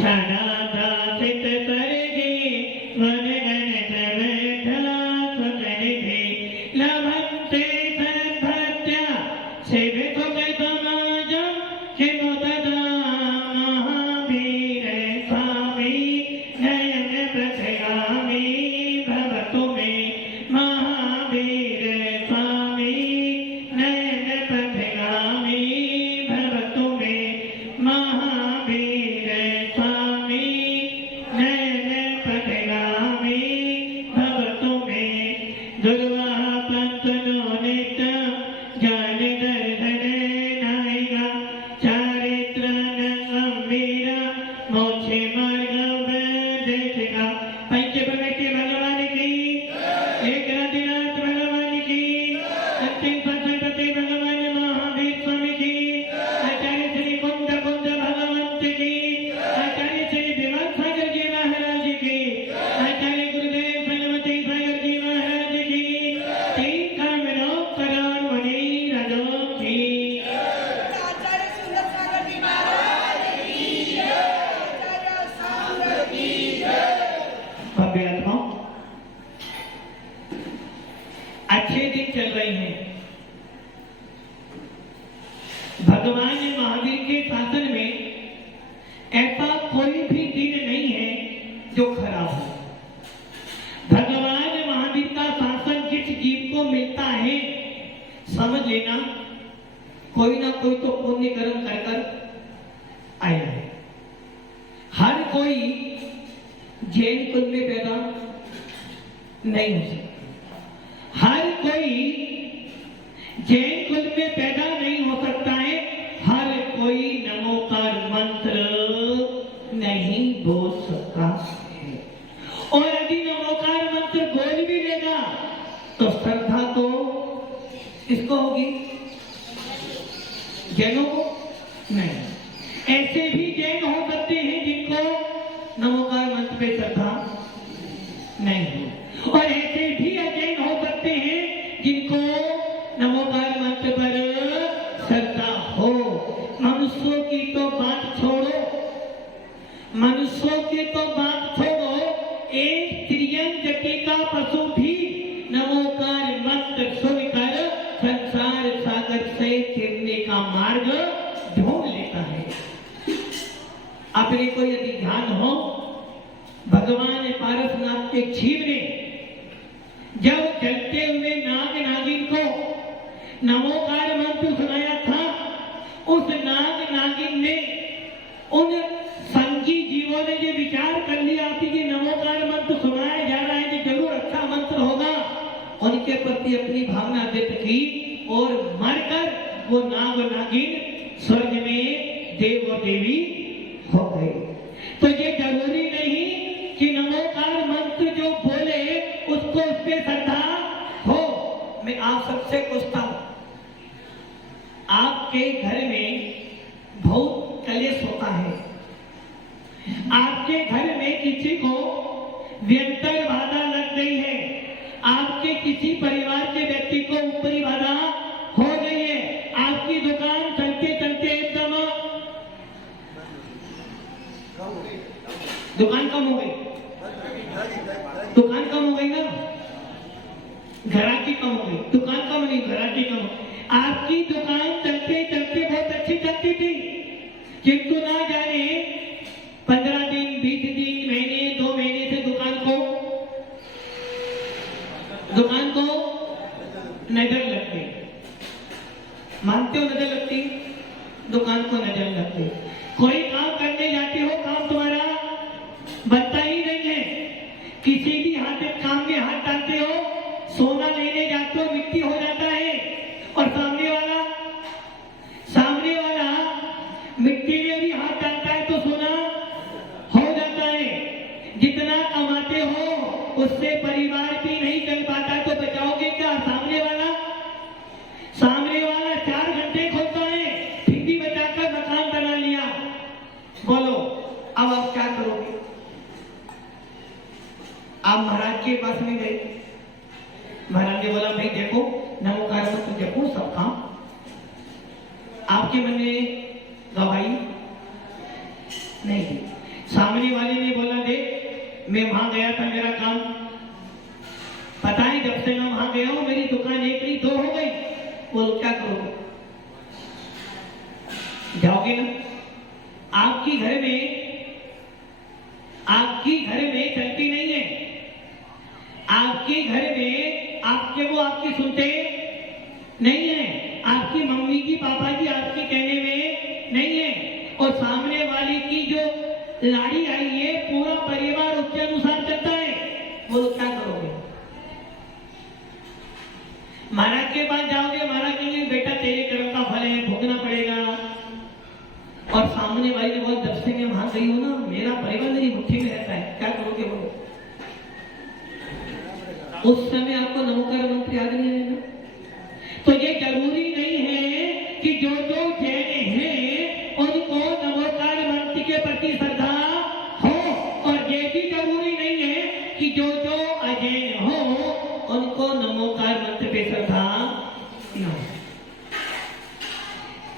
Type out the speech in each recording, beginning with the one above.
छानादासित सर्गे वनगणत विठला स्वकनिधे लभन्ते सद्भक्त्या सेवितुकसमाजं किमुददा महावीर स्वामी नयन प्रथगामि भवतु मे महावीर स्वामी नयन प्रथगामि भवतु मे महावीर स्वामी नयन प्रथगामि भवतु मे दुर्वाह पंतनो नित्यं ज्ञान दर्शन नायिका चारित्रनं वीरा मोक्षे मार्ग वैदेशिका पंचप्रमेष्टि भगवान की एकनाथनाथ भगवान की अंतिम पशुपति भगवान महावीर स्वामी की आचार्य श्री कुंद भगवंत की आचार्य श्री विमल सागर जी महाराज की आचार्य गुरुदेव फलमती सागर जी महाराज की तीन कामरों करोड़ मुनि राजों की आचार्य सुंदर सागर जी महाराज की जय। आचार्य सागर की जय। भव्य आत्माओं, अच्छे दिन चल रहे हैं। भगवान महावीर के शासन में ऐसा कोई भी दिन नहीं है जो खराब हो। भगवान महावीर का शासन जिस जीव को मिलता है, समझ लेना कोई ना कोई तो पुण्य कर्म कर कर आया है। हर कोई जैन कुल में पैदा नहीं हो सकता। हर कोई जैन कुल में पैदा नहीं हो सकता है। हर कोई नमोकार मंत्र नहीं बोल सकता है। और यदि नमोकार मंत्र बोल भी लेगा तो श्रद्धा तो इसको होगी, जैनों को नहीं। ऐसे भी जैन हो सकते हैं जिनको नमोकार मंत्र पे श्रद्धा नहीं हो, और ऐसे भी अजैन हो सकते हैं जिनको नमोकार मंत्र पर श्रद्धा हो। मनुष्यों की तो बात छोड़ो, मनुष्यों की तो बात छोड़ो, एक त्रियंजकी का पशु भी नमोकार मंत्र सुनकर संसार सागर से चिरने का मार्ग ढूंढ लेता है। अपने को यदि ध्यान हो, भगवान पारसनाथ के जीव ने जब चलते हुए नाग नागिन को नमोकार मंत्र सुनाया था, उस नाग नागिन ने, उन संगी जीवों ने ये विचार कर लिया कि नमोकार मंत्र सुनाया जा रहा है, ये जरूर अच्छा मंत्र होगा। उनके प्रति अपनी भावना व्यक्त की और मरकर वो नाग नागिन स्वर्ग में देव और देवी हो गए। तो ये जरूरी नहीं कि नमोकार मंत्र जो बोले उसको उस पे श्रद्धा हो। मैं आप सबसे पूछता हूं, आपके घर में बहुत कलेश होता है, आपके घर में किसी को व्यंतर बाधा लग गई है, आपके किसी परिवार के व्यक्ति को ऊपरी बाधा हो गई है, आपकी दुकान चलते चलते एकदम दुकान कम हो गई, दुकान कम हो गई ना, घराकी कम हो गई, दुकान कम नहीं घराकी कम हो। आपकी दुकान चलते चलते बहुत अच्छी चलती थी, किंतु ना जाने 15 दिन 20 दिन महीने 2 महीने से दुकान को नजर लगती। मानते हो नजर लगती? दुकान को नजर लगती। कोई काम करने जाते हो, काम तुम्हारा बनता ही नहीं है। किसी भी काम में हाथ डालते हो, सोना लेने जाते हो, मिट्टी हो जाता है, और सामने वाला मिट्टी में भी हाथ डालता है तो सोना हो जाता है। जितना कमाते हो उससे परिवार भी नहीं चल पाता, तो बचाओगे क्या? सामने वाला 4 घंटे खोलता है, फिर भी बचाकर मकान बना लिया। बोलो अब आप क्या करोगे? आप महाराज के पास में गए, महाराज ने बोला भाई देखो नमोकार मंत्र जपो, सब काम। आपके मन में गवाही नहीं दी। सामने वाले ने बोला, देख मैं वहां गया था, मेरा काम पता है, जब से मैं वहां गया हूं मेरी दुकान एक नहीं दो हो गई। बोलो क्या करोगे? जाओगे ना? आपकी घर में चलती नहीं है, आपके घर में आपकी सुनते नहीं है, आपकी मम्मी की पापा जी आपके कहने में नहीं है, और सामने वाले की जो लाड़ी आई है पूरा परिवार उसके अनुसार चलता है। बोलो क्या करोगे? महाराज के पास जाओगे, महाराज कहेंगे बेटा तेरे कर्म का फल है, भोगना पड़ेगा। और सामने वाली ने बहुत जब से मैं वहां गई हूं ना, मेरा परिवार मेरी मुट्ठी में रहता है, क्या करोगे? बोलो। उस समय आपको नमोकार मंत्र याद नहीं है ना? तो ये जरूरी नहीं है कि जो जैन हैं उनको नमोकार मंत्र के प्रति श्रद्धा हो, और ये भी जरूरी नहीं है कि जो अजैन हो उनको नमोकार मंत्र पे श्रद्धा न हो।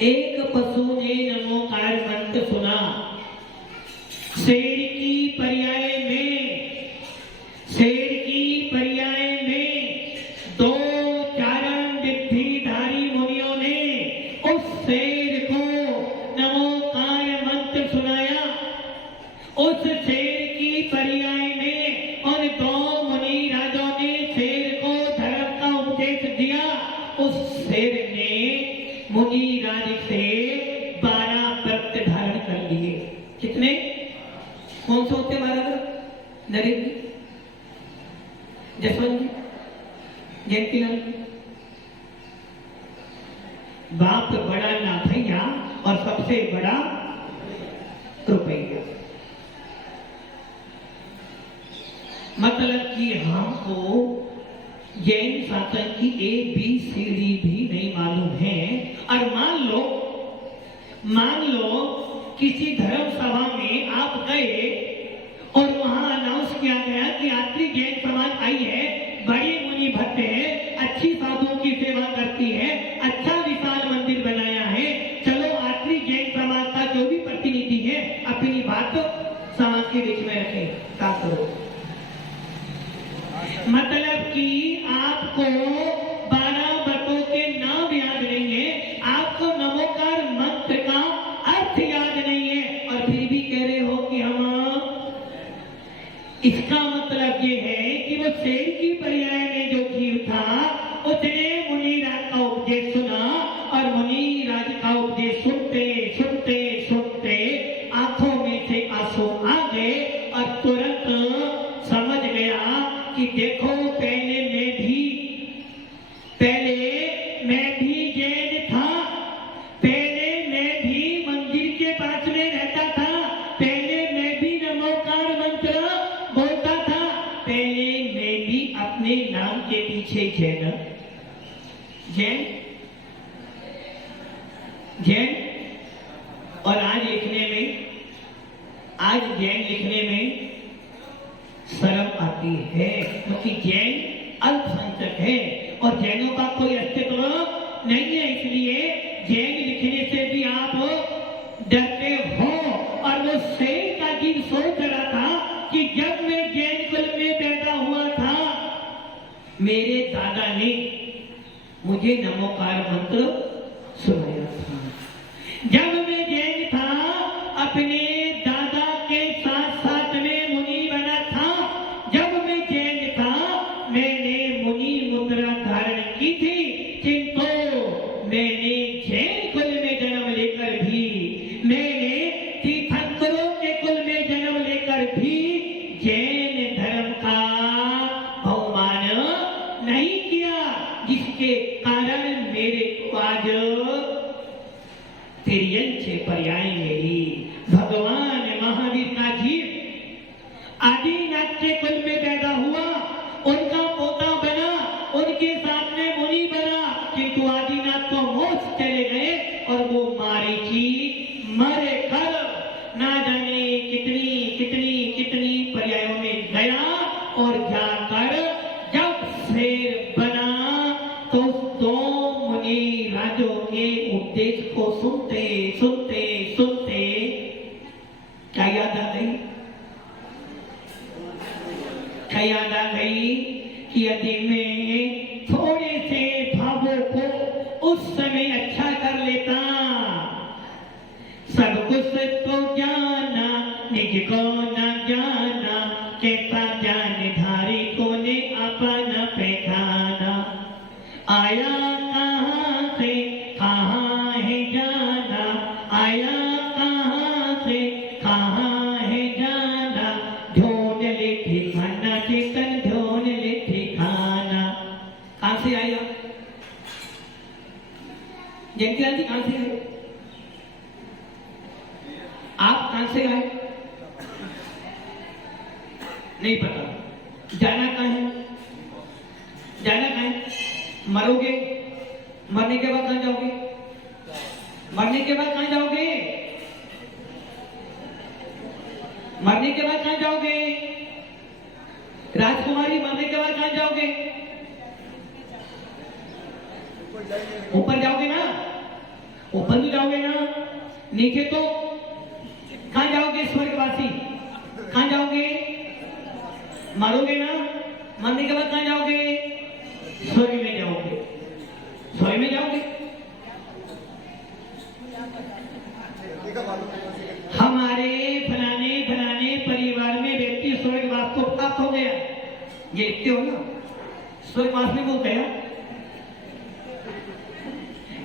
एक पशु ने नमोकार मंत्र सुना, शेर की पर्याय में दो चारण विद्धिधारी मुनियों ने उस शेर को नमोकार मंत्र सुनाया। उस शेर की पर्याय में उन दो मुनि राजों ने शेर को धर्म का उपदेश दिया। उस शेर ने मुनि राज से 12 व्रत धारण कर लिए। कितने? कौन से होते 12 व्रत? नरेंद्र, जसवंत जी, जयंतीलाल, बाप बड़ा ना भैया और सबसे बड़ा रुपया। मतलब कि हमको जैन शासन की ABCD भी नहीं मालूम है। और मान लो किसी धर्म सभा में आप गए और वहां अनाउंस किया गया कि आखिरी जैन समाज आई है, बड़ी मुनि भक्त है, अच्छी साधुओं की सेवा करती है, अच्छा विशाल मंदिर बनाया है, चलो आखिरी जैन समाज का जो भी प्रतिनिधि है अपनी बात समाज के बीच में रखे, क्या करो? मतलब कि आपको 12 व्रतों के नाम याद नहीं है, आपको नमोकार मंत्र का अर्थ याद नहीं है, और फिर भी कह रहे हो कि हम। इसका मतलब ये है कि वो शेर की पर्याय में जो जीव था उसने मुनि राज का उपदेश सुना, और मुनि राज का उपदेश सुनते सुनते सुनते आंखों में से आंसू आ गए, और तुरंत समझ गया कि देखो पहले मैं भी जैन था, पहले मैं भी मंदिर के पास में रहता था, पहले मैं भी नमोकार मंत्र बोलता था, पहले मैं भी अपने नाम के पीछे जैन और आज जैन लिखने में शर्म आती है, क्योंकि जैन अल्पसंख्यक है और जैनों का कोई अस्तित्व नहीं है। इसलिए जैन लिखने से भी आप डरते हो। और वो शेर का जीव सोच रहा था कि जब मैं जैन कुल में पैदा हुआ था, मेरे दादा ने मुझे नमोकार मंत्र सुनाया था। जब मैं जैन था, अपने दादा के साथ साथ में मुनि बना था। जब मैं जैन था, मैंने मुनि मुद्रा धारण की थी, किंतु मैंने जैन कुल में जन्म लेकर भी, मैंने तीर्थंकरों के कुल में जन्म लेकर भी जैन धर्म का बहुमान नहीं किया, जिसके कारण मेरे को आज तिर्यंचे पर्याय मेरी। भगवान महावीर का जीव आदिनाथ के कुल में पैदा हुआ, उनका पोता बना, उनके साथ में मुनि बना, किंतु आदिनाथ को मोक्ष चले गए और वो मारीची मरे कर ना जाने कितनी कितनी कितनी पर्यायों में गया, और जाकर जब शेर बना तो दो मुनि राजों के उपदेश को सुनते सुनते सुनते क्या याद आ गई? क्या याद आ गई कि यदि मैं थोड़े से भावों को उस समय अच्छा कर लेता, सब कुछ तो जाना निज को न जाना, कैसा जानधारी तूने अपना पहचाना, आया कहाँ से कहाँ है जाना, आया कहाँ से कहाँ है जाना, ढूंढ ले ठिकाना चेतन ढूंढ ले ठिकाना। कहाँ से आया? जयंती लाल जी कहाँ से आए? आप कहाँ से आए? नहीं पता। जाना कहाँ है? जाना कहाँ है? मरोगे? मरने के बाद कहाँ जाओगे? मरने के बाद कहाँ जाओगे? मरने के बाद कहाँ जाओगे? राजकुमारी मरने के बाद कहाँ जाओगे? ऊपर जाओगे ना? ऊपर तो जाओगे ना? नीचे तो कहाँ जाओगे? स्वर्गवासी कहाँ जाओगे? मरोगे ना? मरने के बाद कहाँ जाओगे? स्वर्ग में जाओगे। स्वर्ग में जाओगे। हमारे फलाने फलाने परिवार में व्यक्ति स्वर्गवास को प्राप्त हो गया, ये लिखते हो ना? स्वर्गवास में वो गया।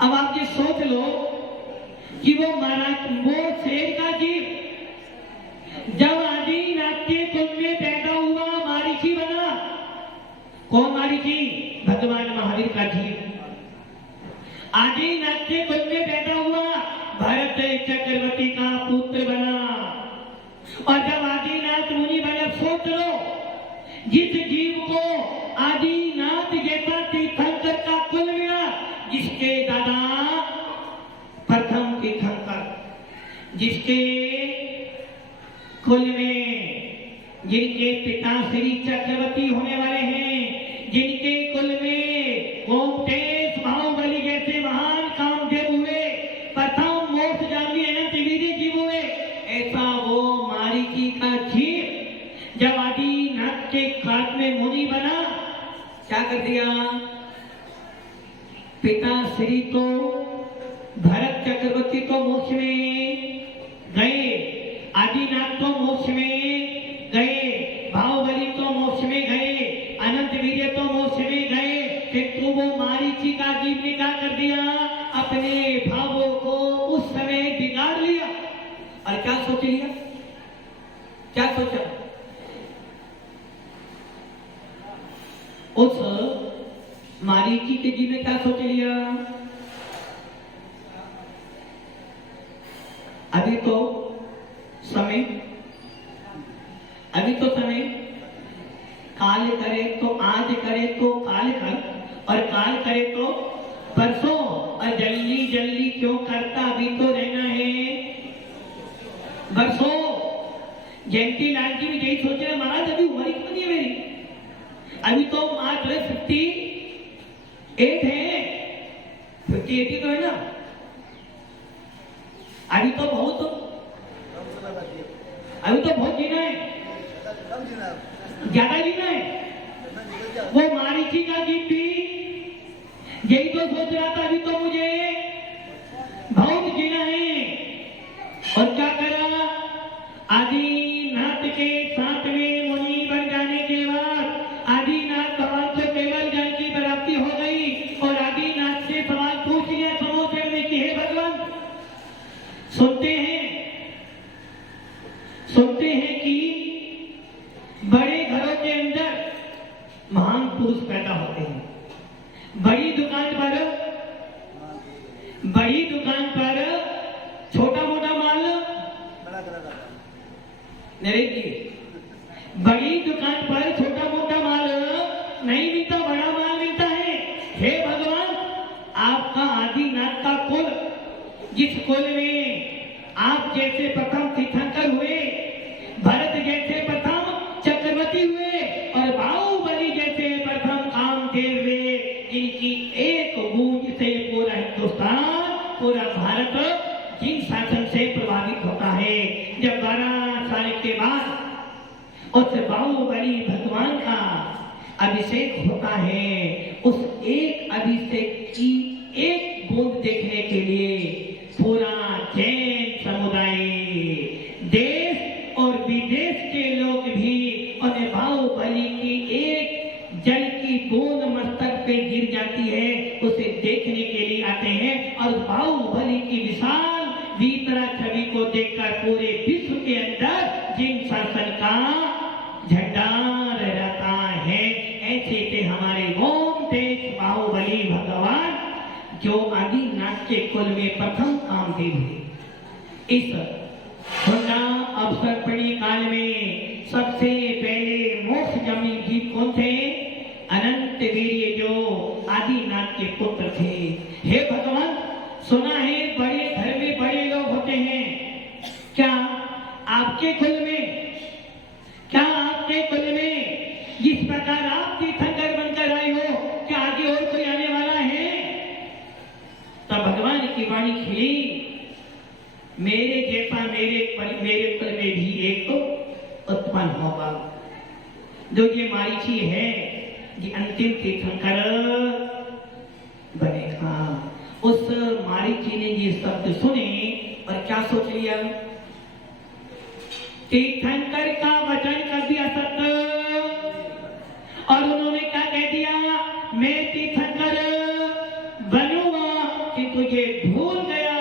अब आप ये सोच लो कि वो शेर का जीव जब आदिनाथ के कुल में पैदा हुआ मारीची बना। कौन मारीची? भगवान महावीर का जीव आदिनाथ के कुल में पैदा हुआ, भरत चक्रवर्ती का पुत्र बना। और जब आदिनाथ मुनि बना, सोच लो जिस जीव को आदिनाथ जैसा तीर्थंकर का कुल मिला, जिसके दादा प्रथम तीर्थंकर, जिसके कुल में जिनके पिता श्री चक्रवर्ती होने वाले हैं, जिनके कुल में कोमटेश बाहुबली जैसे महान कामदेव हुए, प्रथम मोक्षगामी अनंत वीर्य जीव हुए, ऐसा वो मारीची का जीव जब आदिनाथ के काट में मुनि बना, क्या कर दिया? पिता श्री तो भरत चक्रवर्ती तो मोक्ष में गए, आदिनाथ तो मोक्ष में गए, बाहुबली तो मोक्ष में गए, अनंत वीर्य तो मोक्ष में गए, किंतु वो मारीची का जीव ने क्या कर दिया? अपने भावों को उस समय बिगाड़ लिया। और क्या सोच लिया? क्या सोचा? उस मारीची के जीव ने क्या सोच लिया? अभी तो समय काल करे तो आज करे तो काल कर, और काल करे तो परसों, और जल्दी जल्दी क्यों करता? अभी तो रहना है बरसों। जयंती लाल जी भी यही सोच रहे, महाराज अभी उम्र कितनी है मेरी? अभी तो मात्र 58 है। 58 तो है ना? अभी तो बहुत जीना है, ज्यादा जीना है। वो मारीची का जीव भी यही तो सोच रहा था, अभी तो मुझे बहुत जीना है। और क्या करा? आदिनाथ के साथ में मुनि बन जाने के बाद आदिनाथ भगवान को केवल ज्ञान की प्राप्ति हो गई, और आदिनाथ से सवाल पूछ लिया समोचन में कि हे भगवान, सुनते हैं कि बड़े घरों के अंदर महान पुरुष पैदा होते हैं, बड़ी दुकान पर छोटा मोटा माल नरेश जी, बड़ी दुकान पर छोटा मोटा माल नहीं मिलता, बड़ा माल मिलता है। हे भगवान, आपका आदिनाथ का कुल, जिस कुल में आप जैसे प्रथम तीर्थंकर हुए, भरत जैसे प्रथम चक्रवर्ती हुए, और बाहुबली जैसे प्रथम कामदेव हुए, इनकी एक गूंज से पूरा हिंदुस्तान, पूरा भारत जिन शासन से प्रभावित होता है। जब 12 साल के बाद उस बाहुबली भगवान का अभिषेक होता है। उस एक अभिषेक की एक बूंद देखने के लिए पूरा जैन समुदाय, देश और विदेश के लोग भी उन्हें बाहुबली की एक जल की बूंद मस्तक पे गिर जाती है, उसे देखने के लिए आते हैं। और बाहुबली की विशाल भीतरा छवि को देखकर पूरे विश्व के अंदर जिन शासन का झंडा रहता है। ऐसे थे हमारे ओम तेज बाहुबली भगवान, जो आदिनाथ के कुल में प्रथम कामदेव थे। इस होंडा अवसरपणी काल में सबसे पहले मोक्ष जमी जीव कौन थे? अनंत वीर्य, जो आदिनाथ के पुत्र थे। हे भगवान, सुना है बड़े घर में बड़े लोग होते हैं, क्या आपके कुल में, क्या आपके कुल में जिस प्रकार आप तीर्थंकर बनकर आए हो, क्या आगे और कोई आने वाला है? तब भगवान की वाणी खिली, मेरे जैसा मेरे कुल में भी एक तो उत्पन्न होगा, जो ये मारीची है, ये अंतिम तीर्थंकर बनेगा। उस मारीची ने ये शब्द सुने और क्या सोच लिया? तीर्थंकर का वचन कर दिया सत्य, और उन्होंने क्या कह दिया? मैं तीर्थंकर बनूंगा, किंतु ये भूल गया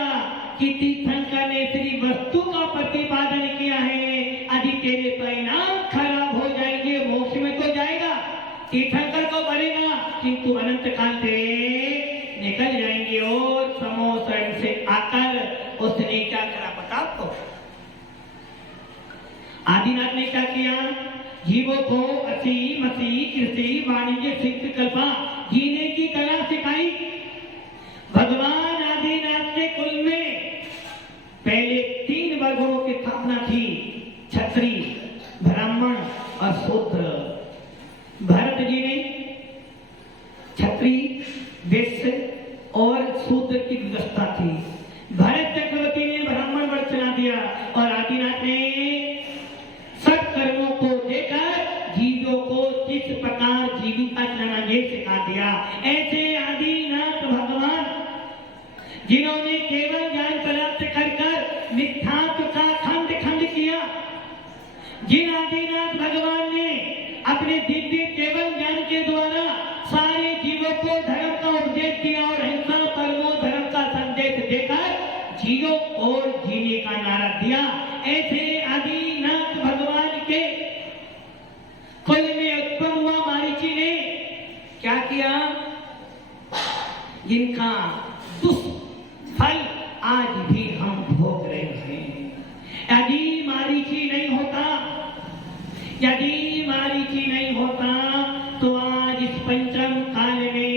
कि तीर्थंकर ने श्री वस्तु का प्रतिपादन किया है। यदि तेरे परिणाम खराब हो जाएंगे, मोक्ष में तो जाएगा, तीर्थंकर को बनेगा, किंतु अनंत काल से निकल जाएंगे। और समोसन से आकर उसने क्या करा पता आपको? आदिनाथ ने क्या किया? जीवों को अति मसी कृषि वाणिज्य शिल्प कल्पा जीने की कला सिखाई। भगवान आदिनाथ के कुल में पहले 3 वर्गों की स्थापना थी, क्षत्रिय, ब्राह्मण और शूद्र। भरत जी ने क्षत्रिय, वैश्य और शूद्र की व्यवस्था थी। भरत चक्रवर्ती ने ब्राह्मण वर्ग चला दिया, और आदिनाथ ने सब कर्मों को देकर जीवों को किस प्रकार जीविका चलाना ये सिखा दिया। ऐसे आदिनाथ भगवान, जिन्होंने केवल ज्ञान प्राप्त कर मिथ्यात्व का खंड खंड किया, जिन आदिनाथ भगवान ने अपने दिव्य केवल ज्ञान के द्वारा सारे जीवों को धर्म का उपदेश दिया और हिंसा परमो धर्म का संदेश देकर जीवों और जीने का नारा दिया, ऐसे आदिनाथ भगवान के कुल में उत्पन्न हुआ मारीची ने क्या किया? जिनका दुष्फल आज भी हम भोग रहे हैं। यदि मारीची नहीं होता, यदि मारीची नहीं होता, तो आज इस पंचम काल में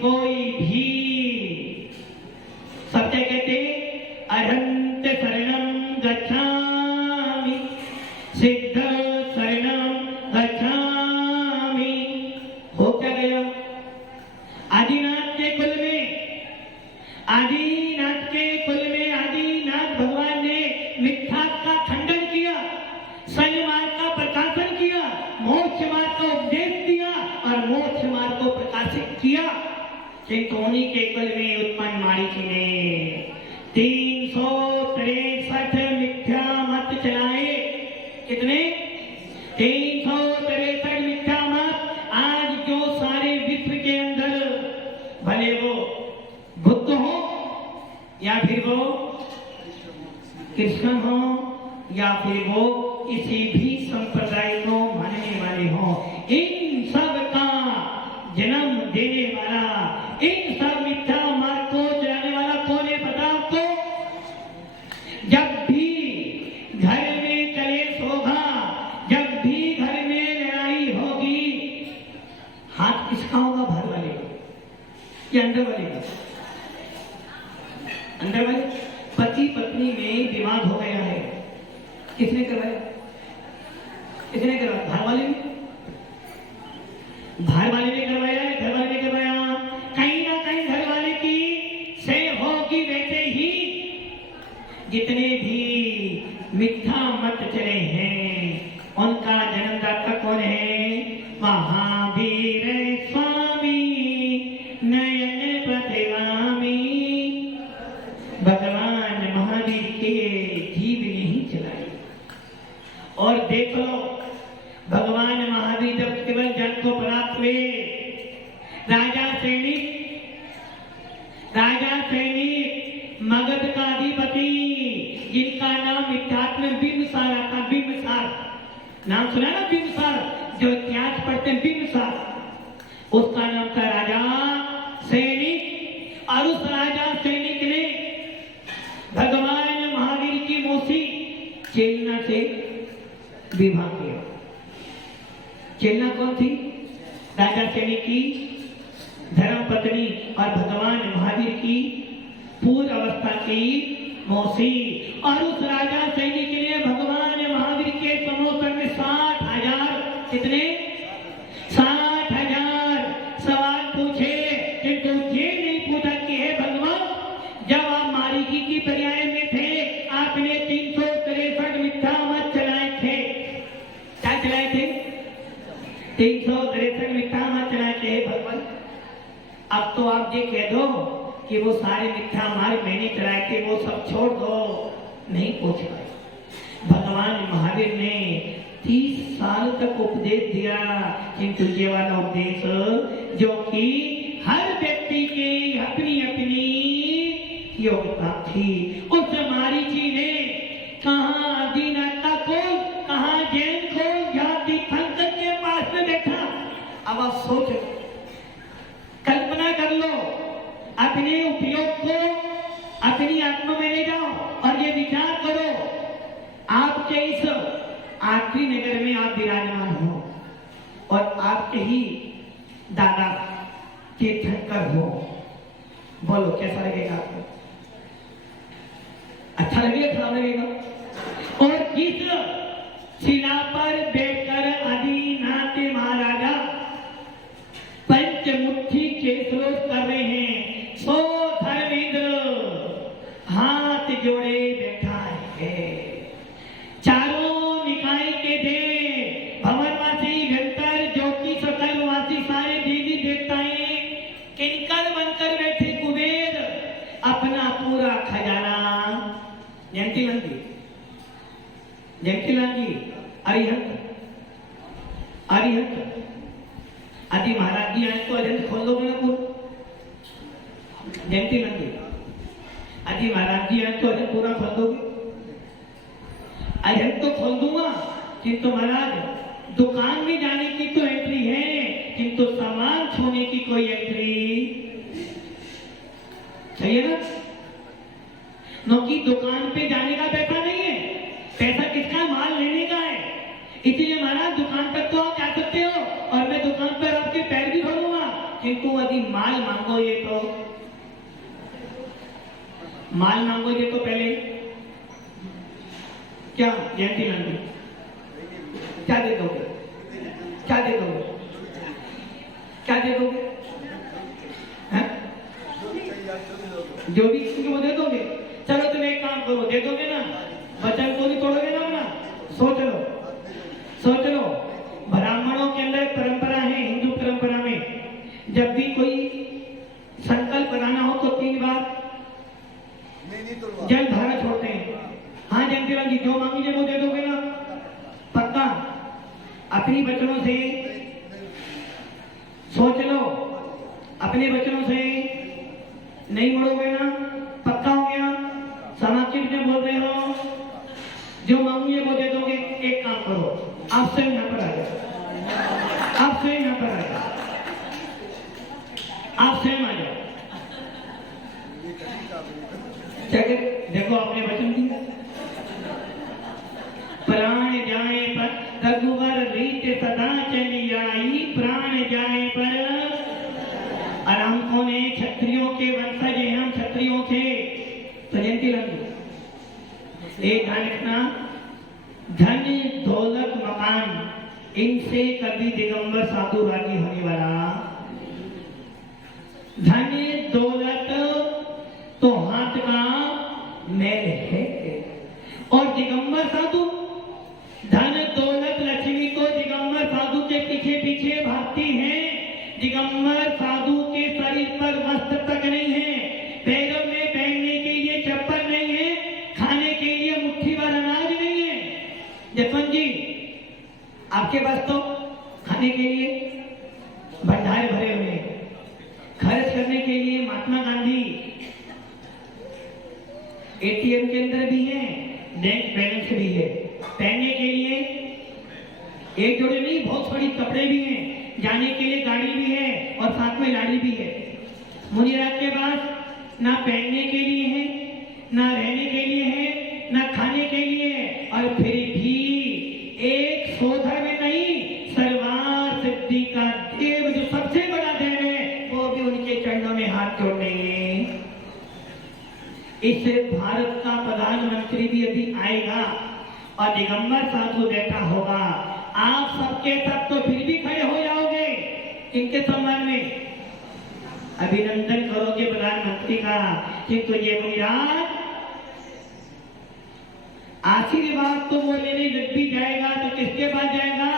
कोई भी, सब क्या कहते? अरहंत शरणं गच्छामि, सिद्ध शरणं गच्छामि। हो क्या गया? आदिनाथ के कुल में, आदिनाथ के कुल में आदिनाथ भगवान ने मिथ्या का खंडन किया, सन्मार्ग मार्ग का प्रकाशन किया, मोक्ष मार्ग का उपदेश दिया और मोक्ष मार्ग को प्रकाशित किया। किंतु उन्हीं के कुल में उत्पन्न मारीची ने 363 मिथ्या मत चलाए। कितने? 363 मिथ्या मत। आज जो सारे विश्व के अंदर, भले वो बुद्ध हो या फिर वो कृष्ण हो या फिर वो किसी भी संप्रदाय को मानने वाले हो, इन सब का जन्म देने वाला, इन सब मिथ्या मार्ग को चलाने वाला कौन है पता आपको? जब भी घर में कलेश होगा, जब भी घर में लड़ाई होगी, हाथ किसका होगा? बाहर वाले का या अंदर वाले का? अंदर वाले। पति पत्नी में विवाद हो गया है, किसने करवाया? किसने करवाया? बाहर वाले ने। बाहर वाले ने करवाया, घर वाले ने करवाया। कहीं ना कहीं घर वाले की से होगी। वैसे ही जितने भी मिथ्या मत चले हैं, कौन है? महावीर स्वामी नयन प्रतिगामी। भगवान महावीर के जीवनी ही चलाई। और देख लो, भगवान महावीर जब केवल जन को प्राप्त हुए, राजा सैनिक मगध का अधिपति, जिनका नाम इतिहास में बिंबिसार था, बिंबिसार नाम सुना ना, बिंबिसार, जो इतिहास पढ़ते हैं बिंबिसार, उसका नाम था राजा सैनिक। और उस राजा सैनिक ने भगवान महावीर की मौसी चेलना से विवाह किया। चेलना कौन थी? राजा सैनिक की धर्म पत्नी और भगवान महावीर की पूर्व अवस्था की मौसी। और उस राजा सैनिक ने भगवान महावीर के समोसन में 60,000, कितने? 60,000 सवाल पूछे, किंतु ये नहीं पूछा कि हे भगवान, जब आप मारीकी की पर्याय में थे, आपने 363 मिथ्या मत चलाए थे। क्या चलाए थे? 363 मिथ्या मत चलाए थे भगवान। अब तो आप ये कह दो कि वो सारे मिथ्या मार्ग मैंने चलाए थे, वो सब छोड़ दो। नहीं पूछ पाए। भगवान महावीर ने 30 साल तक उपदेश दिया, किंतु ये वाला उपदेश जो कि हर व्यक्ति के अपनी अपनी योग्यता थी। उस मारीची ने कहा दीनता को, कहा जैन को, या तीर्थंकर के पास में बैठा। अब आप सोचो, कल्पना कर लो, अपने उपयोग को अपनी आत्मा में ले जाओ और ये विचार करो, आपके इस आखिरी नगर में आप विराजमान हो और आपके ही दादा तीर्थंकर हो। बोलो कैसा लगेगा आपको? अच्छा लगेगा, खराब लगेगा? और जिस शिला पर बैठकर आदिनाथ महाराजा पंचमुट्ठी के श्लोक कर रहे हैं, सो धर्मेंद्र हाथ जोड़े बैठा है। चारों निकाय के देव, भवनवासी, घंटर, ज्योति, सकलवासी, सारे देवी देवताएं किंकर बनकर बैठे। कुबेर अपना पूरा खजाना, जयंतीलाल जी, अरिहंत, आदि महाराज जी आए तो अरिहंत खोल दोगे ना पूरा? जयंतीलाल जी, आदि महाराज जी आए तो अरिहंत पूरा खोल दोगे? अरिहंत तो खोल दूंगा, किंतु महाराज दुकान में जाने की तो एंट्री है, किंतु सामान छूने की कोई एंट्री सही है ना? क्योंकि दुकान पे जाने का पैसा नहीं है, पैसा किसका? माल लेने का है। इसलिए महाराज दुकान तक तो आप जा सकते हो और मैं दुकान पर आपके पैर भी धोऊंगा, किंतु यदि माल मांगोगे तो पहले क्या जयंतीलाल जी क्या दे दोगे? जो भी वो दे दोगे। चलो तुम एक काम करो, दे दोगे ना, वचन को नहीं तोड़ोगे ना? सोच लो, ब्राह्मणों के अंदर परंपरा है, हिंदू परंपरा में जब भी कोई संकल्प बनाना हो तो 3 बार जल धारा छोड़ते हैं। हाँ जयंतीलाल जी, जो मांगेंगे वो दे दोगे ना? पक्का? अपनी वचनों से सोच लो, अपने वचनों से नहीं मुड़ोगे ना? पक्का हो गया? समाचित में बोल रहे हो, जो मांगेंगे वो दे दोगे। एक काम करो, आप स्वयं यहाँ पर आ जाओ, आप स्वयं आ जाओ। देखो आपने वचन दिया, प्राण जाए पर रघुवर रीत सदा चली आई, प्राण जाए पर। और हम कौन है? क्षत्रियों के वंशज हैं, हम क्षत्रियों के। तो जयंतीलाल एक ध्यान रखना, धन दौलत मकान इनसे कभी दिगंबर साधु राजी होने वाला। धन दौलत तो हाथ का मैल है, और दिगंबर साधु, धन दौलत लक्ष्मी को दिगंबर साधु दिगंबर साधु के शरीर पर वस्त्र तक नहीं है, पैरों में पहनने के लिए चप्पल नहीं है, खाने के लिए मुट्ठी भर अनाज नहीं है। जसवंत जी, आपके पास तो खाने के लिए भंडारे भरे हुए हैं, खर्च करने के लिए महात्मा गांधी एटीएम के अंदर भी है, बैंक बैलेंस भी है, पहनने के लिए एक जोड़े नहीं बहुत सारी कपड़े भी हैं, जाने के लिए गाड़ी भी है और साथ में लाड़ी भी है। मुनिराज के पास ना पहनने के लिए है, ना रहने के लिए है, ना खाने के लिए है, और फिर भी एक सोधर में नहीं, सर्वार सिद्धि का देव जो सबसे बड़ा देव है वो भी उनके चरणों में हाथ जोड़ देंगे। इस भारत का प्रधानमंत्री भी यदि आएगा और दिगंबर साधु बैठा होगा, आप सबके सब तो फिर भी खड़े हो जाओगे इनके सम्मान में, अभिनंदन करोगे प्रधानमंत्री का, किंतु ये मुनिराज आशीर्वाद तो वो लेने जब भी जाएगा तो किसके पास जाएगा?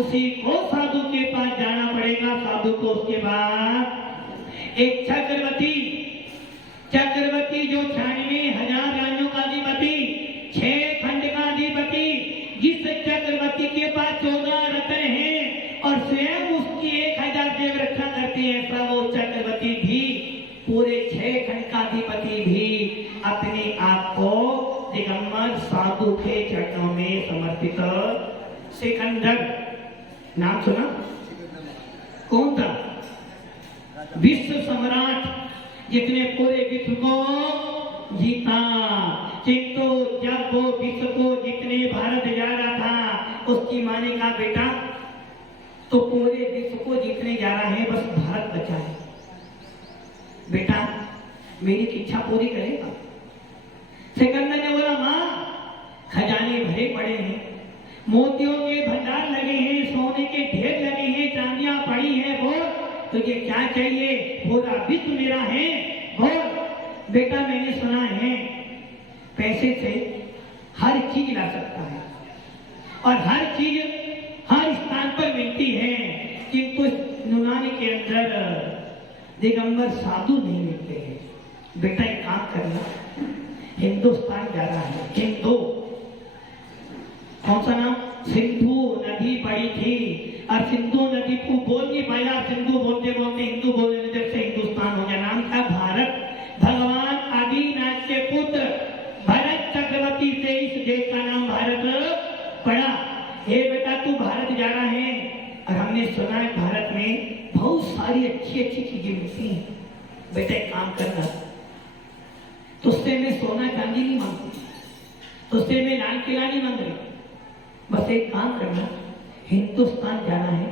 उसी को साधु के पास जाना पड़ेगा। साधु को उसके बाद एक चक्रवर्ती जो 96,000 राज्यों का अधिपति, 6 खंड का अधिपति, जिस चक्रवर्ती के पास 14 रत्न हैं और स्वयं उसकी 1000 देव रक्षा करते हैं, सब वो चक्रवर्ती भी, पूरे 6 खंड का अधिपति भी अपने आप को दिगंबर साधु के चरणों में समर्पित। सिकंदर नाम सुना? कौन था? विश्व सम्राट, जितने पूरे विश्व को जीता। किंतु जब वो विश्व को जितने भारत जा रहा था, उसकी माँ ने कहा बेटा तो पूरे विश्व को जीतने जा रहा है, बस भारत बचा है, बेटा मेरी इच्छा पूरी करेगा? सिकंदर ने बोला माँ खजाने भरे पड़े हैं, मोतियों के भंडार लगे हैं, सोने के ढेर लगे हैं, चांदियां पड़ी हैं, बोल तुझे क्या चाहिए? पूरा विश्व मेरा है, बोल। बेटा मैंने सुना है पैसे से हर चीज ला सकता है और हर चीज हर स्थान पर मिलती है, किंतु यूनान के अंदर दिगंबर साधु नहीं मिलते हैं। बेटा एक काम करना, हिंदुस्तान जा रहा है, हिंदू कौन सा नाम? सिंधु नदी पड़ी थी और सिंधु नदी को बोल नहीं पाया, सिंधु बोलते बोलते हिंदू बोलने जब से हिंदुस्तान हो गया, नाम था भारत। भगवान आदिनाथ के पुत्र भरत चक्रवर्ती से इस देश का नाम भारत पड़ा। हे बेटा तू भारत जा रहा है और हमने सुना है भारत में बहुत सारी अच्छी अच्छी चीजें मिलती हैं, बेटा एक काम करना, तुझसे मैं सोना चांदी नहीं मांगती, तुझसे मैं लाल किला नहीं मांग रही, बस एक काम करना, हिंदुस्तान जाना है,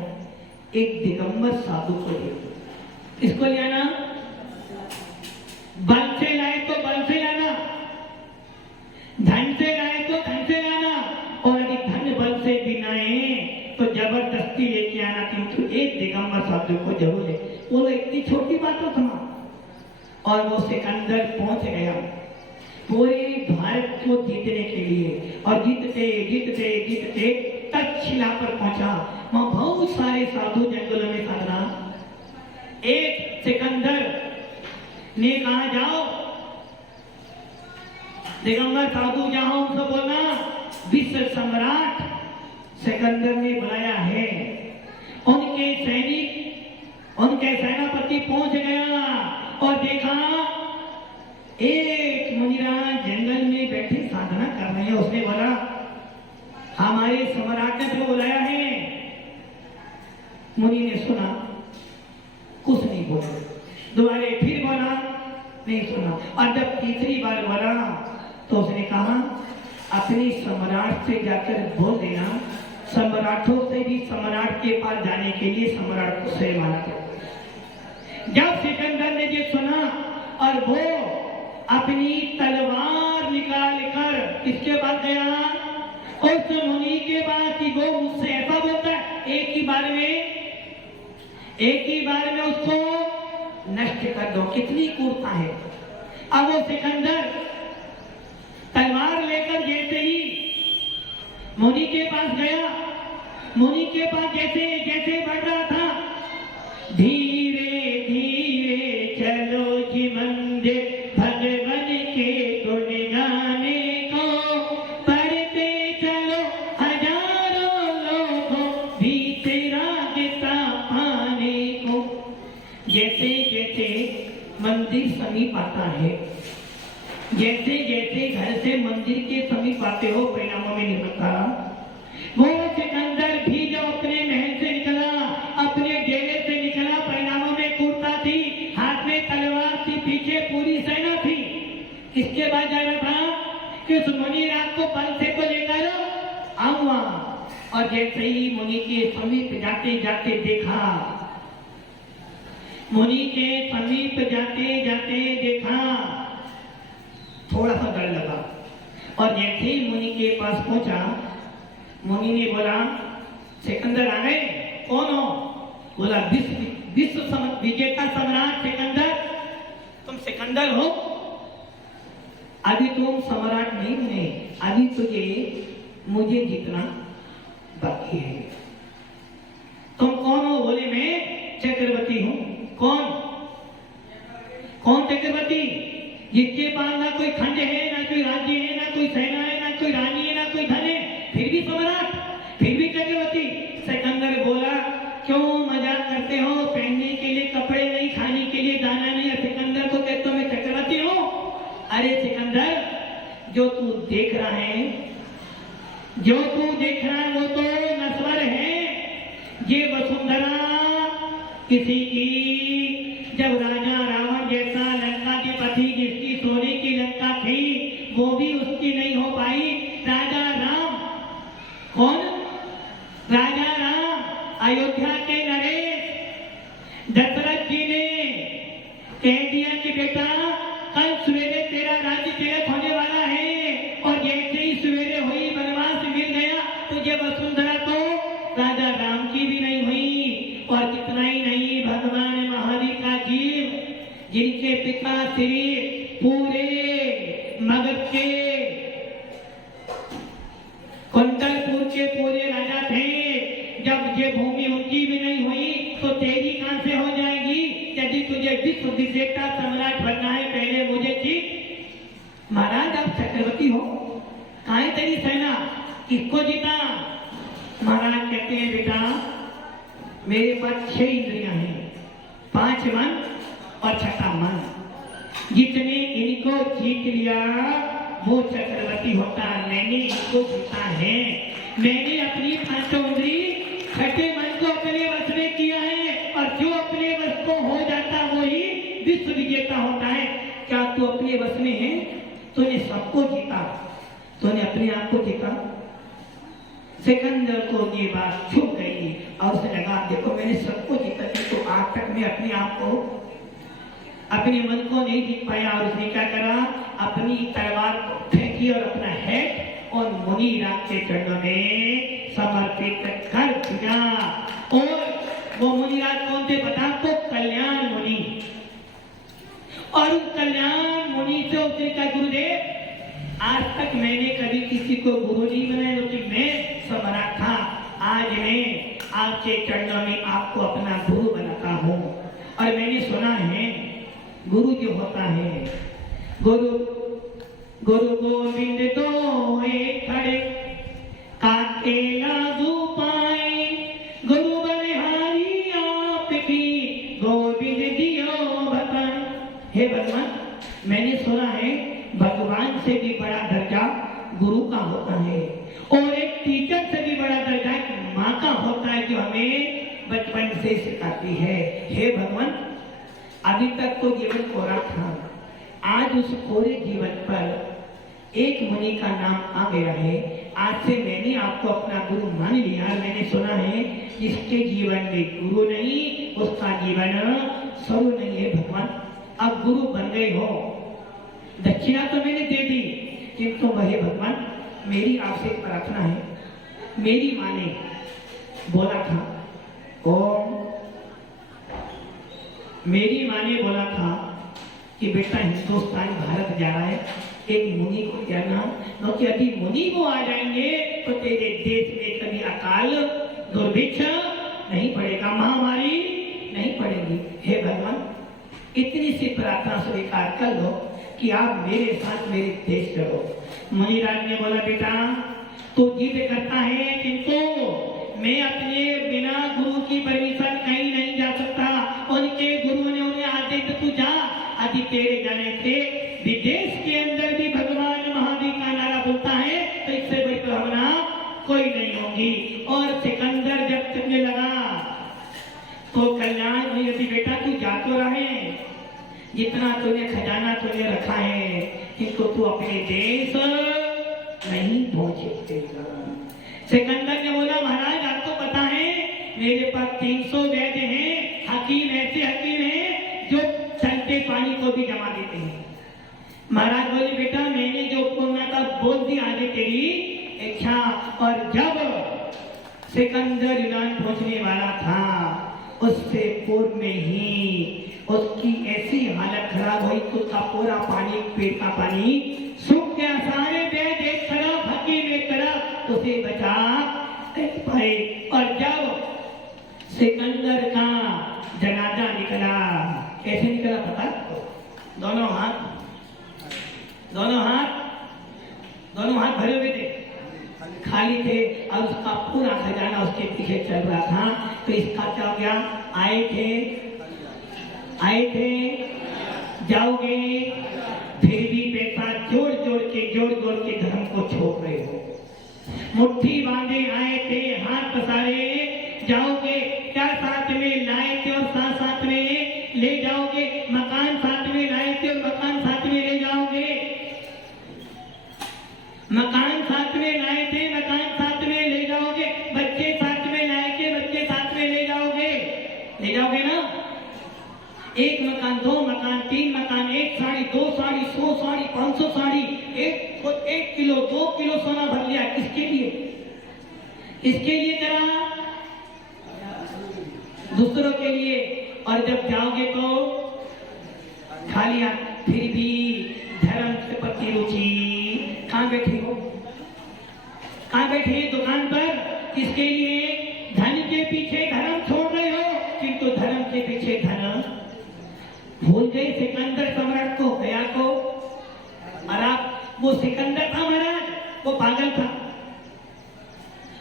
एक दिगंबर साधु को ले, इसको ले आना, बल से लाए तो बल से लाना, धन से लाए तो धन से लाना, और यदि धन बल से भी लाए तो जबरदस्ती लेके आना, किंतु एक दिगंबर साधु को जरूर ले। वो इतनी छोटी बात तो था, और वो सिकंदर पहुंच गया पूरे भारत को जीतने के लिए, और जीतते जीतते जीतते तक्षशिला पर पहुंचा। वहां बहुत सारे साधु जंगलों में साधना। एक सिकंदर ने कहा जाओ दिगंबर साधु जाओ, उनको बोलना विश्व सम्राट सिकंदर ने बुलाया है। उनके सैनिक, उनके सेनापति पहुंच गया और देखा एक मुनिराज जंगल में बैठे साधना कर रहे हैं। उसने बोला हमारे सम्राट ने तो बुलाया है। मुनि ने सुना, कुछ नहीं बोला, दोबारे फिर बोला, नहीं सुना, और जब तीसरी बार बोला तो उसने कहा अपने सम्राट से जाकर बोल देना, सम्राटों से भी सम्राट के पास जाने के लिए सम्राट को से माना। जब सिकंदर ने ये सुना और वो अपनी तलवार निकाल कर किसके पास गया? उस मुनि के पास कि वो मुझसे ऐसा बोलता है, एक ही बार में उसको नष्ट कर दो। कितनी क्रूरता है। अब वो सिकंदर तलवार लेकर जैसे ही मुनि के पास गया, मुनि के पास जैसे जैसे बढ़ रहा था, धीरे मंदिर समीप आता है, जैसे जैसे घर से मंदिर के समीप आते हो परिणामों में निकलता वो सिकंदर भी जब अपने महल से निकला, अपने डेरे से निकला, परिणामों में कुर्ता थी, हाथ में तलवार थी, पीछे पूरी सेना थी। इसके बाद जा रहा था कि उस मुनि रात को बल से को लेकर आऊंगा, और जैसे ही मुनि के समीप जाते जाते देखा, मुनि के समीप जाते जाते देखा, थोड़ा सा डर लगा, और जैसे ही मुनि के पास पहुंचा, मुनि ने बोला सिकंदर आ गए? कौन हो? बोला विश्व विजेता सम्राट सिकंदर। तुम सिकंदर हो? अभी तुम सम्राट नहीं बने, अभी तुझे मुझे जीतना बाकी है। तुम कौन हो? बोले मैं चक्रवर्ती हूं। कौन कौन चक्रवर्ती? जिसके पास ना कोई खंड है, ना कोई राज्य है, ना कोई सेना है, ना कोई रानी है, ना कोई धन है, फिर भी सम्राट, फिर भी चक्रवर्ती। सिकंदर बोला क्यों मजाक करते हो? पहनने के लिए कपड़े नहीं, खाने के लिए दाना नहीं, और सिकंदर को कहते हो मैं चक्रवर्ती हूँ? अरे सिकंदर, जो तू देख रहा है, जो तू देख रहा है वो तो नश्वर है। ये वसुंधरा किसी की, जब राजा रावण जैसा लंकाधिपति जिसकी सोने की लंका थी, वो भी उसकी नहीं हो पाई। राजा राम, कौन? राजा राम, अयोध्या के नरेश, दशरथ जी ने कह दिया कि बेटा कल सवेरे तेरा राज्य तिलक होने वाला है, और जैसे ही सवेरे हुई वनवास मिल गया तुझे वसुंधरा, तो राजा राम की भी नहीं हुई। और कितना ही नहीं, भगवान महावीर का जीव, जिनके पिता श्री पूरे मगध के कुंडलपुर के पूरे राजा थे, जब ये भूमि उनकी भी नहीं हुई तो तेरी कहां से हो जाएगी? यदि तुझे विश्व विजेता सम्राट बनना है, पहले मुझे जीत। महाराज आप चक्रवर्ती हो, कहां है तेरी सेना? किसको जीता? महाराज कहते हैं बेटा मेरे पास 6 इंद्रियां हैं, 5 मन और 6ठा मन। जितने इनको जीत लिया वो चक्रवर्ती होता है। मैंने इनको जीता है, मैंने अपनी 5 इंद्री 6ठे मन को अपने वश में किया है, और जो अपने वश को हो जाता वही विश्व विजेता होता है। क्या तू अपने वश में है? तूने सबको जीता, तूने अपने आप को जीता। सिकंदर को ये बात छुप गई और उसे लगा देखो मैंने सबको जीता, तो आज तक मैं अपने आप को, अपने मन को नहीं जीत पाया। और उसने क्या करा? अपनी तलवार को फेंकी और अपना हेड और मुनि राज के चरणों में समर्पित कर दिया। और वो मुनि राज कौन थे बता आपको? कल्याण मुनि। और उस कल्याण मुनि से उसने कहा गुरुदेव आज तक मैंने कभी किसी को गुरु नहीं बनाया, क्योंकि मैं सम्राट था। आज मैं आपके चरणों में आपको अपना गुरु बनाता हूँ। और मैंने सुना है गुरु जो होता है, गुरु गुरु गोविंद दो एक खड़े, काके लागू पाए, गुरु बलिहारी आपकी गोविंद दियो भगवान। हे भगवान, मैंने सुना है भगवान से भी बड़ा दर्जा गुरु का होता है, और एक टीचर से भी बड़ा दर्जा एक माँ का होता है, जो हमें बचपन से सिखाती है। हे भगवान, अभी तक तो जीवन कोरा था, आज उस कोरे जीवन पर एक मुनि का नाम आ गया है। आज से मैंने आपको अपना गुरु मान लिया। मैंने सुना है जिसके जीवन में गुरु नहीं उसका जीवन स्वरू नहीं है। भगवान अब गुरु बन गए हो, दक्षिणा तो मैंने दे दी, किंतु वही भगवान मेरी आपसे प्रार्थना है। मेरी माँ ने बोला था, मेरी माँ ने बोला था कि बेटा हिंदुस्तान भारत जा रहा है, एक मुनि को जाना, क्योंकि यदि मुनि को आ जाएंगे तो तेरे देश में कभी अकाल दुर्भिक्ष नहीं पड़ेगा, महामारी नहीं पड़ेगी। हे भगवान, इतनी सी प्रार्थना स्वीकार कर लो कि आप मेरे साथ मेरे देश चलो। मुनिराज ने बोला बेटा तू जिद करता है, किंतु मैं अपने बिना गुरु की परमिशन कहीं नहीं जा सकता। उनके गुरु ने उन्हें आदेश तू जा, आदित्य होगी। और सिकंदर जब चलने लगा तो कल्याण हुई, अभी बेटा तू जा तो रहे, जितना तूने खजाना तूने रखा है किंतु तू अपने देश नहीं पहुंचेगा। सिकंदर ने बोला महाराज आपको पता है मेरे पास 300 वैद्य हैं, हकीम ऐसे हकीम हैं जो चलते पानी को भी जमा देते हैं। महाराज बोले बेटा मैंने जो बोलना था बोल दी, आगे तेरी इच्छा। और जब सिकंदर यूनान पहुंचने वाला था उससे पूर्व में ही उसकी ऐसी हालत खराब हुई कि उसका पूरा पानी, पेट का पानी सूख गया। सारे वैद्य एक तरफ, हकीम एक तरफ, उसे बचा नहीं पाए। और जब सिकंदर का जनाजा निकला, कैसे निकला पता? दोनों हाथ भरे हुए थे, खाली थे और उसका पूरा खजाना उसके पीछे चल रहा था। तो इसका क्या गया? आए थे जाओगे, फिर भी पैसा जोड़ जोड़ के धर्म को छोड़ रहे हो। मुट्ठी बांधे आए थे, हाथ पसारे जाओगे, क्या साथ में लाए थे और साथ में ले जाओगे। मकान साथ में लाए थे और मकान साथ में ले जाओगे। मकान साथ में लाए थे, मकान साथ में ले जाओगे। बच्चे साथ में लाए थे, बच्चे साथ में ले जाओगे ना। एक मकान, 2 मकान, 3 मकान, 1 साड़ी, 2 साड़ी, 100 साड़ी, 500 साड़ी, 1 किलो 2 किलो सोना भर लिया। किसके लिए करा? दूसरों के लिए। और जब जाओगे तो खाली हाथ, फिर भी धर्म के प्रति रुचि। कहाँ बैठे हो? दुकान पर? किसके लिए? धन के पीछे धर्म छोड़ रहे हो, किंतु धर्म के पीछे धन भूल गए। सिकंदर सम्राट को, गया को। और आप, वो सिकंदर था महाराज, वो पागल था,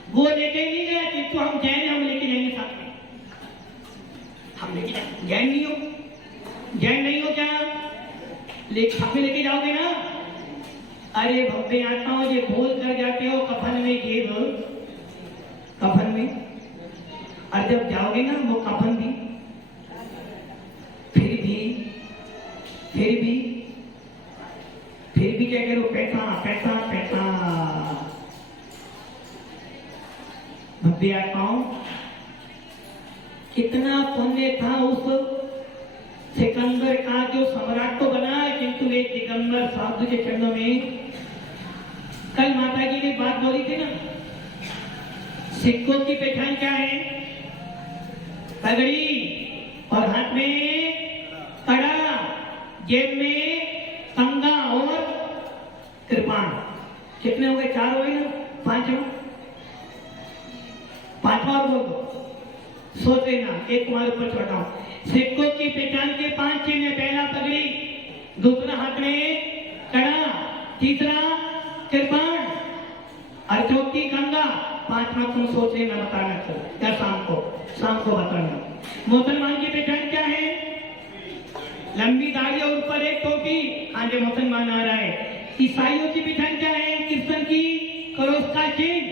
वो लेके नहीं गया। किंतु हम जैन, हम लेके जाएंगे साथ में, हम लेके जाएंगे। जैन नहीं हो क्या? साथ में लेके जाओगे ना? अरे भव्य आत्माओं, ये भूल कर जाते हो कफन में जेब, कफन में। और जब जाओगे ना वो कफन भी, फिर भी क्या करो? पैसा। भव्य आत्माओं, कितना पुण्य था उस सिकंदर का जो सम्राट तो बना, किंतु एक दिगंबर साधु के चरणों में। कल माता जी ने बात बोली थी ना, सिक्कों की पहचान क्या है? पगड़ी और हाथ में कड़ा, जेब में कंगा और कृपाण। कितने हो गए? 4 हो गए ना? 5 हो? 5वां और बोल दो, सोच लेना, एक तुम्हारे ऊपर छोटा हूं। सिक्कों की पहचान के 5 चिन्ह। पहला पगड़ी, दूसरा हाथ में कड़ा, तीसरा कृपाण और चौथी कंगा, 5वां तुम सोच लेना, बताना या शाम को बताना। मुसलमान की पहचान क्या है? लंबी दाढ़ी और ऊपर एक टोपी। आज मुसलमान आ रहा है। ईसाइयों की पहचान क्या है? क्रिश्चियन की क्रॉस का चिन्ह।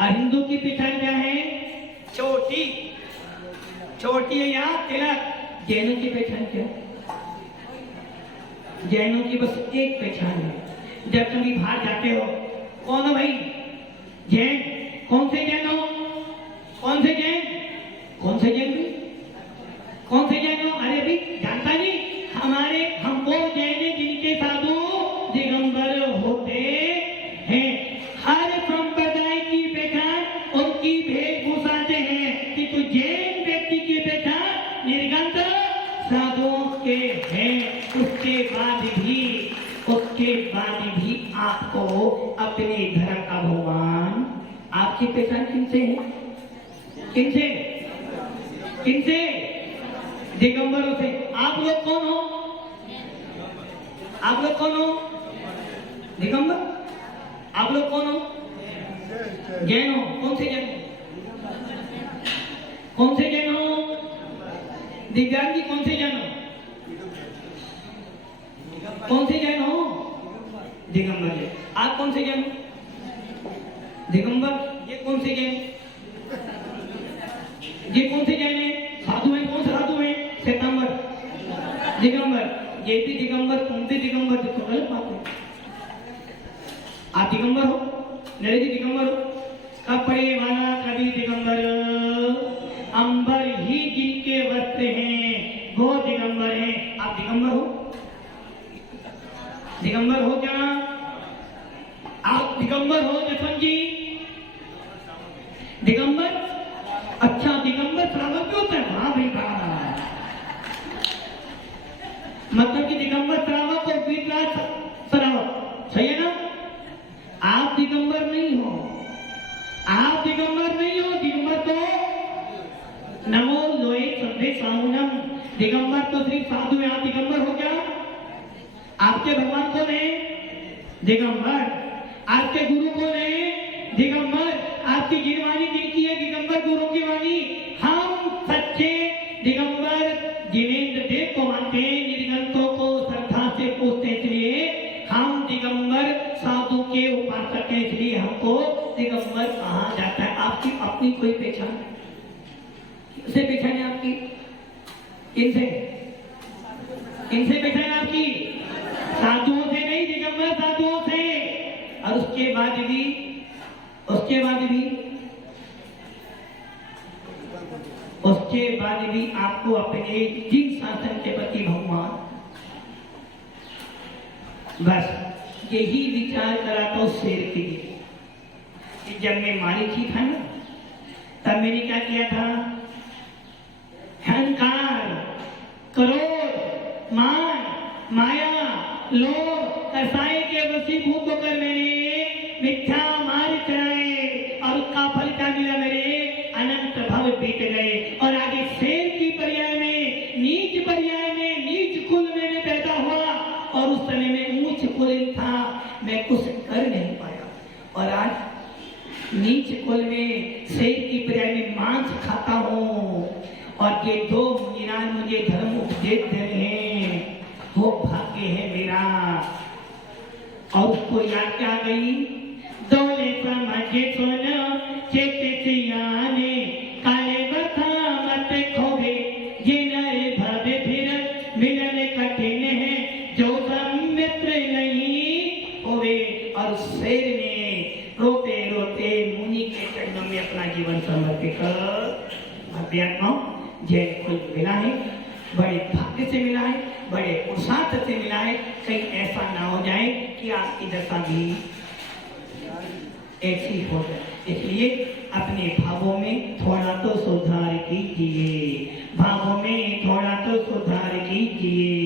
और हिंदू की पहचान क्या है? छोटी है या तिलक। जैनों की पहचान क्या है? जैनों की बस एक पहचान है। जब तुम बाहर जाते हो, कौन हो भाई? जैन। कौन से जैन हो? कौन से जैन हो? अरे भाई जानता नहीं, हम वो जैन हैं जिनके साधु दिगंबर होते हैं। हर संप्रदाय की पहचान उनकी वेशभूषा से है, किंतु जैन व्यक्ति की पहचान निर्गंत साधुओं के हैं। उसके बाद भी आपको अपने धर्म का भगवान, आपकी पहचान किनसे है? किनसे? दिगंबरों से। आप लोग कौन हो? दिगंबर। आप लोग कौन हो? जैन हो। कौन से जैन हो? दिव्यांगी कौन से जैन हो? दिगंबर। आप कौन से जैन हो? दिगंबर। ये कौन से जैन? ये कौन से जैन है? साधु है? कौन सा साधु है? श्वेतांबर, दिगंबर। ये भी दिगंबर, तुम भी दिगंबर, तो गलत बात है। आप दिगंबर हो, नरेश जी दिगंबर हो। कपड़े वाला कभी दिगंबर, अंबर ही जिनके वस्त्र हैं वो दिगंबर हैं। आप दिगंबर हो? दिगंबर हो क्या आप? दिगंबर हो जसवंत जी? दिगंबर? अच्छा, दिगंबर श्रावक क्यों होता है? वाह भाई वाह। मतलब कि दिगंबर श्रावक और वीतराग श्रावक, सही है ना? आप दिगंबर नहीं हो, आप दिगंबर नहीं हो। दिगंबर तो नमो लोए संदेश साहुनम, दिगंबर तो सिर्फ साधु है। आप दिगंबर हो क्या? आपके भगवान कौन है? दिगंबर। आपके गुरु कौन है? दिगंबर। आपकी गिरवाणी जिनकी है दिगंबर गुरु की वाणी। हम सच्चे दिगंबर जिनेंद्र देव को मानते हैं, निर्गंतों को श्रद्धा से पूछते हैं, इसलिए हम दिगंबर साधु के उपासक हैं, इसलिए हमको दिगंबर कहा जाता है। आपकी अपनी कोई पहचान? किससे पहचान है आपकी? इनसे? इनसे पहचान है आपकी? साधुओं से नहीं, दिगंबर साधुओं से। और उसके बाद भी आपको अपने जिन शासन के प्रति भगवान, बस यही विचार करा तो शेर के लिए कि जब मैं मारीची था ना, तब मैंने क्या किया था? अहंकार, क्रोध, मान, माया, लोभ, कसाई के वशीभूत होकर मैंने मिथ्या मार्ग चलाए और उसका फल क्या मिला? मेरे अनंत भव बीत गए। और आगे शेर की पर्याय में, नीच पर्याय में, नीच कुल में मैं पैदा हुआ और उस समय में ऊंच कुल था, मैं कुछ कर नहीं पाया। और आज नीच कुल में शेर की पर्याय में मांस खाता हूँ। और ये दो मुनिरान मुझे धर्म उपदेश दे रहे हैं, वो भाग्य है मेरा। और उसको याद क्या गई? दोले समझे सोना चेते सियाने, काले बता मत खोवे, ये नए भवे फिर मिलन कठिन है, जो मित्र नहीं होवे। और शेर ने रोते रोते मुनि के चरणों में अपना जीवन समर्पित कर अध्यात्म जैन कुल मिला है, बड़े भाग्य से मिला है, बड़े पुरुषार्थ से मिला है। कहीं ऐसा ना हो जाए कि आपकी दशा भी ऐसी हो जाए। इसलिए अपने भावों में थोड़ा तो सुधार कीजिए, भावों में थोड़ा तो सुधार कीजिए।